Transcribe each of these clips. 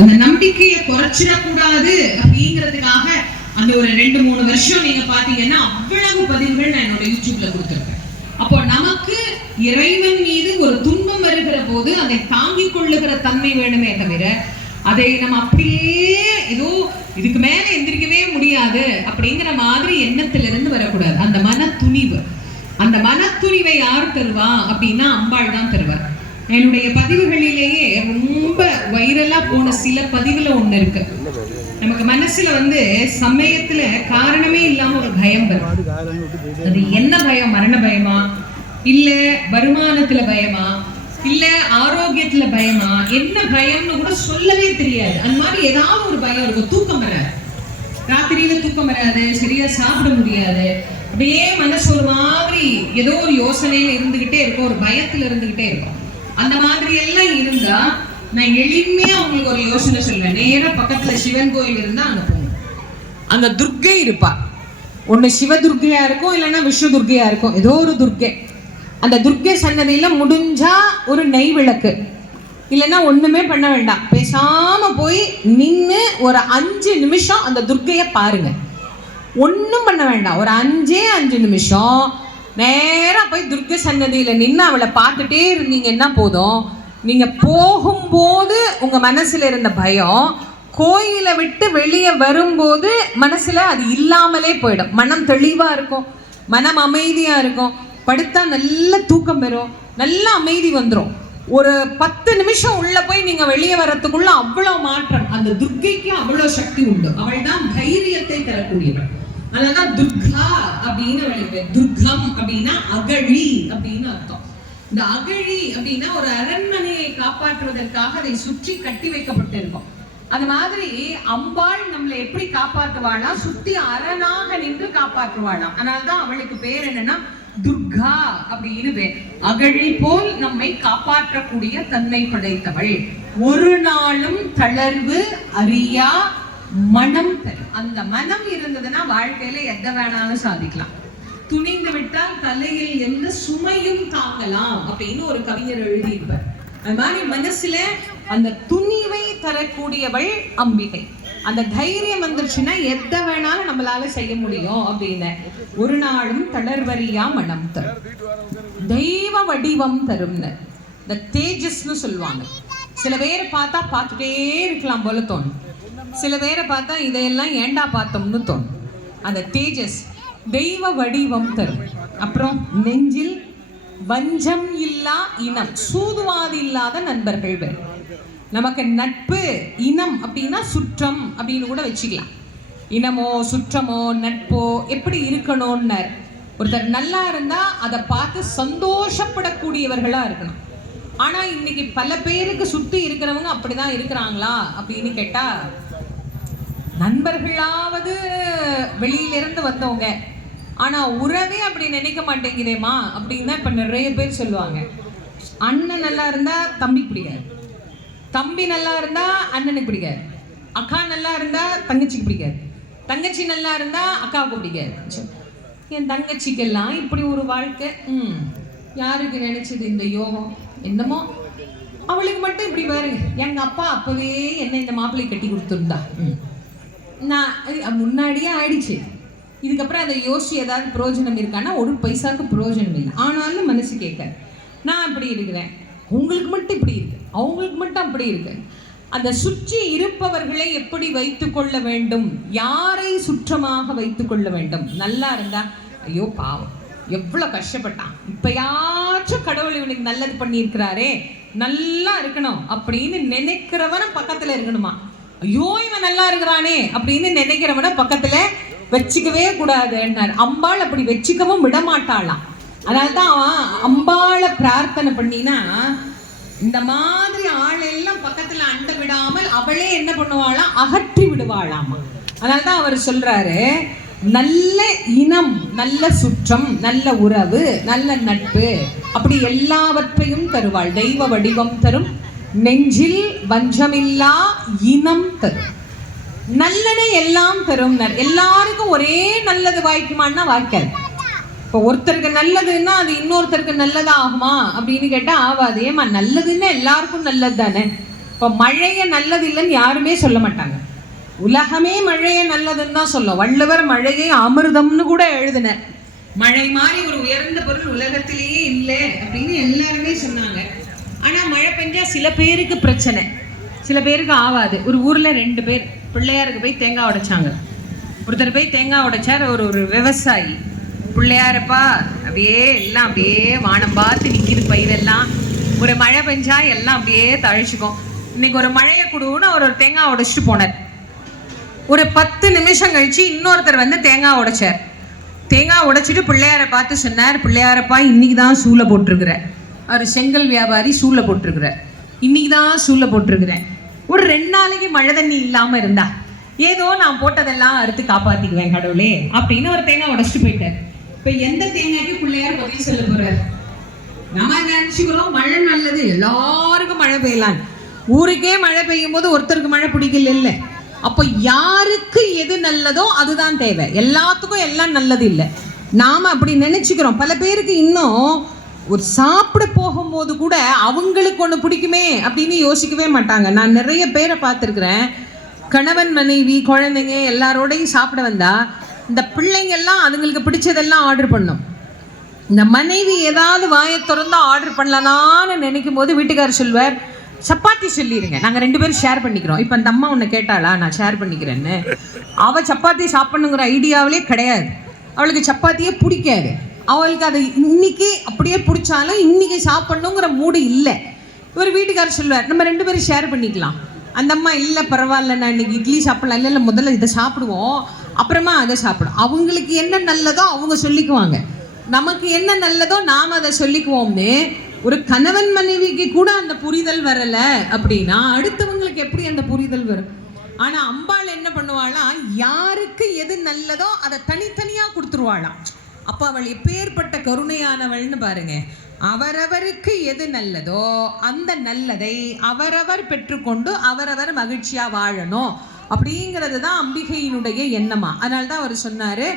அந்த நம்பிக்கையை குறைச்சிடக்கூடாது அப்படிங்கிறதுக்காக அந்த ஒரு 2-3 வருஷம் நீங்க பாத்தீங்கன்னா அவ்வளவு பதிவுகள் நான் என்னோட யூடியூப்ல கொடுத்துருக்கேன். அப்போ நமக்கு இறைவன் மீது ஒரு துன்பம் வருகிற போது அதை தாங்கிக் கொள்ளுகிற தன்மை வேணுமே தவிர அதை நம்ம அப்படியே ஏதோ இதுக்கு மேல எந்திரிக்கவே முடியாது அப்படிங்கிற மாதிரி எண்ணத்திலிருந்து வரக்கூடாது. அந்த மன துணிவு, அந்த மன துணிவை யார் தருவா அப்படின்னா அம்பாள் தான் தருவார். என்னுடைய பதிவுகளிலேயே ரொம்ப வைரலா போன சில பதிவுல ஒண்ணு இருக்கு. நமக்கு மனசுல சமயத்துல காரணமே இல்லாம ஒரு பயம் வரும். அது என்ன பயம்? மரண பயமா, இல்ல வருமானத்துல பயமா, இல்ல ஆரோக்கியத்துல பயமா, என்ன பயம்னு கூட சொல்லவே தெரியாது. அந்த மாதிரி ஏதாவது ஒரு பயம் இருக்கும். தூக்கம் வராது, ராத்திரியில தூக்கம் வராது, சரியா சாப்பிட முடியாது, அப்படியே மனசு ஒரு மாதிரி ஏதோ ஒரு யோசனையில இருந்துகிட்டே இருக்கும், ஒரு பயத்துல இருந்துகிட்டே இருக்கும். அந்த மாதிரி எல்லாம் இருந்தா நான் எளிமையா உங்களுக்கு ஒரு யோசனை சொல்றேன். நேரா பக்கத்துல சிவன் கோயில் இருந்தா அங்க போங்க. அங்க துர்க்கை இருப்பா. ஒண்ணு சிவதுர்க்கையா இருக்கும், இல்லைன்னா விஷ்ணு துர்க்கையா இருக்கும், ஏதோ ஒரு துர்க்கை. அந்த துர்க்கை சன்னதியில முடிஞ்சா ஒரு நெய் விளக்கு, இல்லைன்னா ஒண்ணுமே பண்ண வேண்டாம், பேசாம போய் நின்று ஒரு 5 நிமிஷம் அந்த துர்க்கைய பாருங்க. ஒன்றும் பண்ண வேண்டாம், ஒரு 5 நிமிஷம் நேரா போய் துர்க்கை சன்னதியில நின்று அவளை பார்த்துட்டே இருந்தீங்கன்னா போதும். நீங்க போகும்போது உங்க மனசுல இருந்த பயம் கோயிலை விட்டு வெளியே வரும்போது மனசுல அது இல்லாமலே போயிடும். மனம் தெளிவா இருக்கும், மனம் அமைதியா இருக்கும், படுத்தா நல்ல தூக்கம் வரும், நல்ல அமைதி வந்துடும். ஒரு 10 நிமிஷம் உள்ள போய் நீங்க வெளியே வர்றதுக்குள்ள அவ்வளவு மாற்றம். அந்த துர்க்கைக்கு அவ்வளவு சக்தி உண்டு. அவள் தான் தைரியத்தை தரக்கூடியவள். அதனாலதான் துர்கா அப்படின்னு அவளுக்கு. துர்கம் அப்படின்னா அகழி அப்படின்னு அர்த்தம். இந்த அகழி அப்படின்னா ஒரு அரண்மனையை காப்பாற்றுவதற்காக அதை சுற்றி கட்டி வைக்கப்பட்டிருக்கும். அது மாதிரி அம்பாள் நம்மளை எப்படி காப்பாற்றுவாளா? சுத்தி அரணாக நின்று காப்பாற்றுவாளாம். அதனால்தான் அவளுக்கு பேர் என்னன்னா துர்கா அப்படின்னு பேர். அகழி போல் நம்மை காப்பாற்றக்கூடிய தன்மை படைத்தவள். ஒரு நாளும் தளர்வு அறியா மனம் தரும். அந்த மனம் இருந்ததுன்னா வாழ்க்கையில எதை வேணாலும் சாதிக்கலாம். துணிந்து விட்டால் தலையில் எந்த சுமையும் தாங்கலாம் அப்படின்னு ஒரு கவிஞர் எழுதியிருப்பார். அது மாதிரி மனசுல அந்த துணிவை தரக்கூடியவள் அம்பிகை. அந்த தைரியம் வந்துருச்சுன்னா எதை வேணாலும் நம்மளால செய்ய முடியும் அப்படின்னு. ஒரு நாளும் தளர்வறியா மனம் தரும், தெய்வ வடிவம் தரும்னு இந்த தேஜஸ்னு சொல்லுவாங்க. சில பேரை பார்த்தா பார்த்துட்டே இருக்கலாம் போல தோணும், சில பேரை பார்த்தா இதையெல்லாம் ஏண்டா பார்த்தோம்னு தோணும். அந்த தேஜஸ் தெய்வ வடிவம் தரும். அப்புறம் நெஞ்சில் வஞ்சம் இல்லா இனம், சூதுவாதி இல்லாத நண்பர்கள் பேர். நமக்கு நட்பு இனம் அப்படின்னா சுற்றம் அப்படின்னு கூட வச்சுக்கலாம். இனமோ சுற்றமோ நட்போ எப்படி இருக்கணும்னு ஒருத்தர் நல்லா இருந்தா அதை பார்த்து சந்தோஷப்படக்கூடியவர்களா இருக்கணும். ஆனா இன்னைக்கு பல பேருக்கு சுத்தி இருக்கிறவங்க அப்படிதான் இருக்கிறாங்களா அப்படின்னு கேட்டா, நண்பர்களாவது வெளியிலிருந்து வந்தவங்க, ஆனா உறவே அப்படி நினைக்க மாட்டேங்கிறேமா அப்படின்னு தான் இப்ப நிறைய பேர் சொல்லுவாங்க. அண்ணன் நல்லா இருந்தா தம்பிக்கு பிடிக்காது, தம்பி நல்லா இருந்தா அண்ணனுக்கு பிடிக்காது, அக்கா நல்லா இருந்தா தங்கச்சிக்கு பிடிக்காது, தங்கச்சி நல்லா இருந்தா அக்காவுக்கு பிடிக்காது. என் தங்கச்சிக்கெல்லாம் இப்படி ஒரு வாழ்க்கை, யாருக்கு நினைச்சது இந்த யோகம்? என்னமோ அவளுக்கு மட்டும் இப்படி பாருங்க. எங்க அப்பா அப்பவே என்ன இந்த மாப்பிள்ளை கட்டி கொடுத்துருந்தா, நான் முன்னாடியே ஆயிடுச்சு, இதுக்கப்புறம் அதை யோசிச்சு ஏதாவது பிரயோஜனம் இருக்கான்னா ஒரு பைசாவுக்கு பிரயோஜனம் இல்லை. ஆனாலும் மனசு கேட்க, நான் அப்படி இருக்கிறேன், உங்களுக்கு மட்டும் இப்படி இருக்கு, அவங்களுக்கு மட்டும் அப்படி இருக்கு. அந்த சுற்றி இருப்பவர்களை எப்படி வைத்து கொள்ள வேண்டும், யாரை சுற்றமாக வைத்து கொள்ள வேண்டும்? நல்லா இருந்தா ஐயோ பாவம் எவ்வளவு கஷ்டப்பட்டான், இப்பயாச்சும் கடவுள் இவனுக்கு நல்லது பண்ணியிருக்கிறாரே, நல்லா இருக்கணும் அப்படின்னு நினைக்கிறவன பக்கத்துல இருக்கணுமா? ஐயோ இவன் நல்லா இருக்கிறானே அப்படின்னு நினைக்கிறவன பக்கத்துல வச்சுக்கவே கூடாது. அம்பாள் அப்படி வச்சுக்கவும் விட மாட்டாளாம். அதனால்தான் அம்பாளை பிரார்த்தனை பண்ணினா இந்த மாதிரி ஆளெல்லாம் பக்கத்துல அண்ட விடாமல் அவளே என்ன பண்ணுவாளாம், அகற்றி விடுவாளாமா. அதனால்தான் அவர் சொல்றாரு, நல்ல இனம், நல்ல சுற்றம், நல்ல உறவு, நல்ல நட்பு, அப்படி எல்லாவற்றையும் தருவாள். தெய்வ வடிவம் தரும், நெஞ்சில் வஞ்சமில்லா இனம் தரும், நல்லன எல்லாம் தரும். எல்லாருக்கும் ஒரே நல்லது வாய்க்குமான்னா வாய்க்காது. இப்போ ஒருத்தருக்கு நல்லதுன்னா அது இன்னொருத்தருக்கு நல்லதா ஆகுமா அப்படின்னு கேட்டா ஆகாது. ஏமா நல்லதுன்னா எல்லாருக்கும் நல்லது தானே. இப்போ மழையை நல்லது இல்லைன்னு யாருமே சொல்ல மாட்டாங்க. உலகமே மழையை நல்லதுன்னு தான் சொல்லும். வள்ளுவர் மழையை அமிர்தம்னு கூட எழுதினார். மழை மாதிரி ஒரு உயர்ந்த பொருள் உலகத்திலேயே இல்லை அப்படின்னு எல்லாருமே சொன்னாங்க. ஆனால் மழை பெஞ்சா சில பேருக்கு பிரச்சனை, சில பேருக்கு ஆகாது. ஒரு ஊரில் 2 பேர் பிள்ளையாருக்கு போய் தேங்காய் உடைச்சாங்க. ஒருத்தர் போய் தேங்காய் உடைச்சார், ஒரு விவசாயி. பிள்ளையாரப்பா அப்படியே எல்லாம் அப்படியே வானம் பார்த்து நிற்கிது பயிரெல்லாம், ஒரு மழை பெஞ்சா எல்லாம் அப்படியே தழிச்சுக்கும், இன்னைக்கு ஒரு மழையை கொடுன்னு ஒரு தேங்காய் உடைச்சிட்டு போனார். ஒரு 10 நிமிஷம் கழிச்சு இன்னொருத்தர் வந்து தேங்காய் உடைச்சார். தேங்காய் உடைச்சிட்டு பிள்ளையாரை பார்த்து சொன்னார், பிள்ளையாரப்பா இன்னைக்கு தான் சூளை போட்டிருக்கிற. அவர் செங்கல் வியாபாரி, சூளை போட்டிருக்கிற, இன்னைக்கு தான் சூளை போட்டிருக்கிறேன். ஒரு 2 நாளைக்கு மழை தண்ணி இல்லாமல் இருந்தா ஏதோ நான் போட்டதெல்லாம் அறுத்து காப்பாற்றிக்குவேன் கடவுளே அப்படின்னு ஒரு தேங்காய் உடைச்சிட்டு போயிட்டார். இப்போ எந்த தேங்காய்க்கு பிள்ளையார் பதில் சொல்ல போறார்? நம்ம நினைச்சுக்கிறோம் மழை நல்லது, எல்லாருக்கும் மழை பெய்யலாம். ஊருக்கே மழை பெய்யும் போது ஒருத்தருக்கு மழை பிடிக்கல இல்லை. அப்போ யாருக்கு எது நல்லதோ அதுதான் தேவை. எல்லாத்துக்கும் எல்லாம் நல்லது இல்லை. நாம அப்படி நினைச்சுக்கிறோம். பல பேருக்கு இன்னும் ஒரு சாப்பிட போகும்போது கூட அவங்களுக்கு ஒன்று பிடிக்குமே அப்படின்னு யோசிக்கவே மாட்டாங்க. நான் நிறைய பேரை பார்த்துருக்குறேன். கணவன் மனைவி குழந்தைங்க எல்லாரோடையும் சாப்பிட வந்தா இந்த பிள்ளைங்க எல்லாம் அதுங்களுக்கு பிடிச்சதெல்லாம் ஆர்டர் பண்ணும். இந்த மனைவி ஏதாவது வாயை திறந்தா ஆர்டர் பண்ணலான்னு நினைக்கும் போது வீட்டுக்காரர் சொல்வார், சப்பாத்தி சொல்லிடுங்க, நாங்கள் 2 பேரும் ஷேர் பண்ணிக்கிறோம். இப்போ அந்த அம்மா உன்னை கேட்டாளா நான் ஷேர் பண்ணிக்கிறேன்னு? அவள் சப்பாத்தி சாப்பிடணுங்கிற ஐடியாவிலே கிடையாது. அவளுக்கு சப்பாத்தியே பிடிக்காது. அவளுக்கு அதை இன்னைக்கு அப்படியே பிடிச்சாலும் இன்னைக்கு சாப்பிடணுங்கிற மூடு இல்லை. ஒரு வீட்டுக்காரர் சொல்வார், நம்ம 2 பேரும் ஷேர் பண்ணிக்கலாம். அந்த அம்மா இல்லை பரவாயில்ல, நான் இன்னைக்கு இட்லி சாப்பிடலாம். இல்லை முதல்ல இதை சாப்பிடுவோம், அப்புறமா அதை சாப்பிடும். அவங்களுக்கு என்ன நல்லதோ அவங்க சொல்லிக்குவாங்க, நமக்கு என்ன நல்லதோ நாம் அதை சொல்லிக்குவோம்னு. ஒரு கணவன் மனைவிக்கு கூட அந்த புரிதல் வரலை அப்படின்னா அடுத்தவங்களுக்கு எப்படி அந்த புரிதல் வரும்? ஆனால் அம்பாள் என்ன பண்ணுவாளாம், யாருக்கு எது நல்லதோ அதை தனித்தனியாக கொடுத்துருவாளாம். அப்போ அவள் எப்பேற்பட்ட கருணையானவள்னு பாருங்க. அவரவருக்கு எது நல்லதோ அந்த நல்லதை அவரவர் பெற்றுக்கொண்டு அவரவர் மகிழ்ச்சியாக வாழணும் அப்படிங்கிறது தான் அம்பிகையினுடைய எண்ணமா. அதனால தான் அவர் சொன்னார்,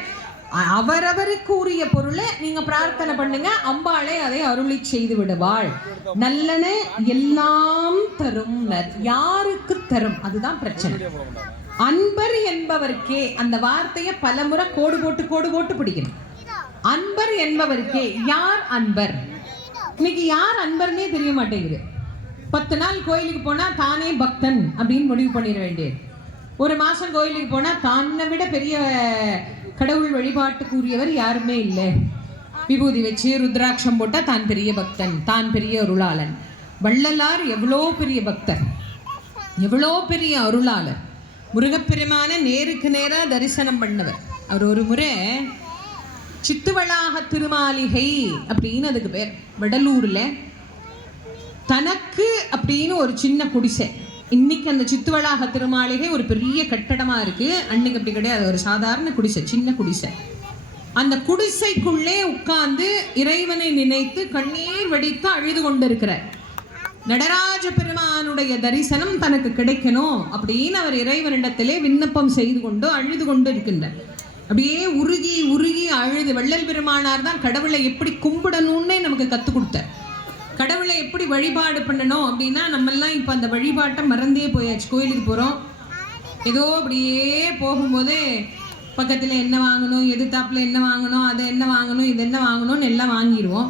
அவரவருக்கு உரிய பொருளை நீங்க பிரார்த்தனை பண்ணுங்க, அம்பாளே அதை அருளி செய்து விடுவாள். நல்லன எல்லாம் தரும். யாருக்கு தரும்? அதுதான் பிரச்சனை. அன்பர் என்பவர்க்கே, அந்த வார்த்தையை பலமுறை கோடு போட்டு பிடிக்கணும். அன்பர் என்பவர்க்கே. யார் அன்பர்? இன்னைக்கு யார் அன்பர்னே தெரிய மாட்டேங்குது. 10 நாள் கோயிலுக்கு போனா தானே பக்தன் அப்படின்னு முடிவு பண்ணிட வேண்டியது. ஒரு மாசம் கோயிலுக்கு போனா தன்னை விட பெரிய கடவுள் வழிபாட்டுக்குரியவர் யாருமே இல்லை. விபூதி வச்சு ருத்ராட்சம் போட்டா தான் பெரிய பக்தன், தான் பெரிய அருளாளன். வள்ளலார் எவ்வளோ பெரிய பக்தர், எவ்வளோ பெரிய அருளாளர். முருகப்பெருமான நேருக்கு நேராக தரிசனம் பண்ணவர். அவர் ஒரு முறை சித்துவளாக திருமாளிகை அப்படின்னு அதுக்கு பேர், வடலூர்ல தனக்கு அப்படின்னு ஒரு சின்ன குடிசை. இன்னைக்கு அந்த சித்துவளாக திருமாளிகை ஒரு பெரிய கட்டடமா இருக்கு. அன்னைக்கு அப்படி கிடையாது, ஒரு சாதாரண குடிசை, சின்ன குடிசை. அந்த குடிசைக்குள்ளே உட்கார்ந்து இறைவனை நினைத்து கண்ணீர் வடித்து அழுது கொண்டு இருக்கிறார். நடராஜ பெருமானுடைய தரிசனம் தனக்கு கிடைக்கணும் அப்படின்னு அவர் இறைவனிடத்திலே விண்ணப்பம் செய்து கொண்டு அழுது கொண்டு இருக்கின்றார். அப்படியே உருகி உருகி அழுது. வள்ளல் பெருமானார் தான் கடவுளை எப்படி கும்பிடணும்னே நமக்கு கற்றுக் கொடுத்தார். கடவுளை எப்படி வழிபாடு பண்ணணும் அப்படின்னா நம்மெல்லாம் இப்போ அந்த வழிபாட்டை மறந்தே போயாச்சு. கோயிலுக்கு போகிறோம், ஏதோ அப்படியே போகும்போதே பக்கத்தில் என்ன வாங்கணும், எதிர்த்தாப்பில் என்ன வாங்கணும், அதை என்ன வாங்கணும், இது என்ன வாங்கணும்னு எல்லாம் வாங்கிடுவோம்.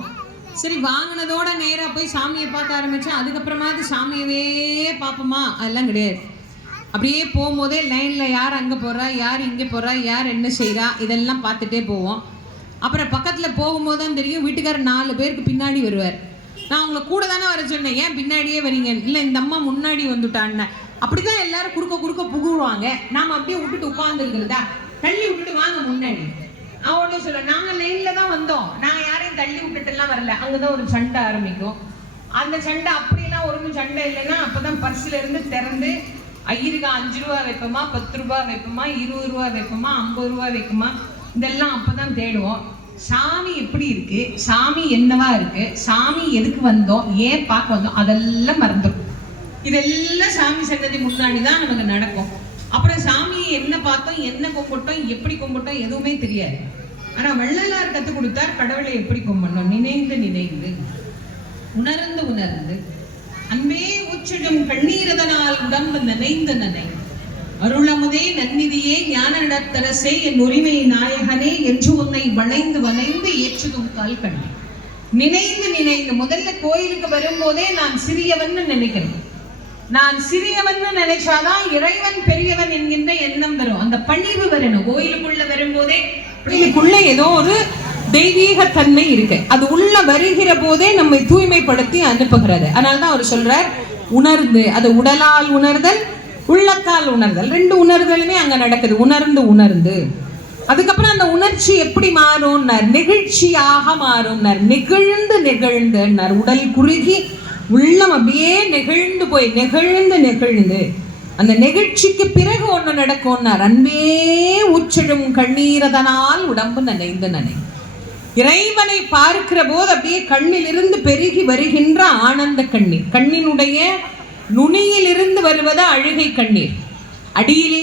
சரி, வாங்கினதோட நேராக போய் சாமியை பார்க்க ஆரம்பித்தா அதுக்கப்புறமா அது சாமியவே பார்ப்போமா? அதெல்லாம் கிடையாது. அப்படியே போகும்போதே லைனில் யார் அங்கே போகிறா, யார் இங்கே போகிறா, யார் என்ன செய்கிறா, இதெல்லாம் பார்த்துட்டே போவோம். அப்புறம் பக்கத்தில் போகும்போது தான் தெரியும், வீட்டுக்காரர் 4 பேருக்கு பின்னாடி வருவார். நான் உங்களை கூட தானே வர சொன்னேன், ஏன் பின்னாடியே வரீங்க? இல்லை இந்த அம்மா முன்னாடி வந்துட்டான்னு. அப்படி தான் எல்லாரும் குறுக்க புகுவாங்க. நாம் அப்படியே விட்டுட்டு உட்காந்துருக்கிறதா, தள்ளி விட்டுட்டு வாங்க முன்னாடி. அவனே சொல்ல, நாங்கள் லைனில் தான் வந்தோம், நான் யாரையும் தள்ளி விட்டுட்டுலாம் வரல. அங்கே தான் ஒரு சண்டை ஆரம்பிக்கும். அந்த சண்டை அப்படிலாம் ஒன்றும் சண்டை இல்லைன்னா அப்போ தான் பர்ஸில் இருந்து திறந்து ஐயருக்கு 5 ரூபா வைப்போமா, 10 ரூபா வைப்போமா, 20 ரூபா வைப்போமா, 50 ரூபா வைக்குமா, இதெல்லாம் அப்போ தான் தேடுவோம். சாமி எப்படி இருக்கு, சாமி என்னவா இருக்கு, சாமி எதுக்கு வந்தோம், ஏன் பார்க்க வந்தோம், அதெல்லாம் மறந்துடும். இதெல்லாம் சாமி சன்னதி முன்னாடி தான் நமக்கு நடக்கும். அப்புறம் சாமியை என்ன பார்த்தோம், என்ன கும்பிட்டோம், எப்படி கும்பிட்டோம் எதுவுமே தெரியாது. ஆனால் வள்ளலார் கற்றுக் கொடுத்தார் கடவுளை எப்படி கும்பிடணும். நினைந்து நினைந்து, உணர்ந்து உணர்ந்து, அன்பே உச்ச ஊற்றிடும் கண்ணீரதனால் உடம்பு நனைந்து நனை. அருளமுதே நன்னிதியே ஞான நடத்தரசே என் உரிமை நாயகனே என்று உன்னை வளைந்து வளைந்து ஏற்றுதும் கால் கண்ணி. நினைந்து நினைந்து முதல்ல கோயிலுக்கு வரும்போதே நான் சிறியவன் நினைக்கிறேன். நான் சிறியவன் நினைச்சாதான் இறைவன் பெரியவன் என்கின்ற எண்ணம் வரும். அந்த பணிவு வரணும். கோயிலுக்குள்ள வரும்போதே கோயிலுக்குள்ள ஏதோ ஒரு தெய்வீக தன்மை இருக்கு. அது உள்ள வருகிற போதே நம்மை தூய்மைப்படுத்தி அனுப்புகிறது. அதனால்தான் அவர் சொல்றார், உணர்ந்து, அது உடலால் உணர்தல், உள்ளத்தால் உணர்தல், ரெண்டு உணர்தலுமே அங்க நடக்குது. உணர்ந்து உணர்ந்து அதுக்கப்புறம் அந்த உணர்ச்சி எப்படி மாறும்? நெகிழ்ச்சியாக மாறும். நெகிழ்ந்து நெகிழ்ந்து உடல் குறுகி உள்ளம் அப்படியே நெகிழ்ந்து போய் நெகிழ்ந்து நெகிழ்ந்து அந்த நெகிழ்ச்சிக்கு பிறகு ஒண்ணு நடக்கும். அன்பே ஊற்றிடும் கண்ணீரதனால் உடம்பு நனைந்து நனை. இறைவனை பார்க்கிற போது அப்படியே கண்ணிலிருந்து பெருகி வருகின்ற ஆனந்த கண்ணீர். கண்ணினுடைய நுனியிலிருந்து வருவது அழுகை கண்ணீர். அடியிலே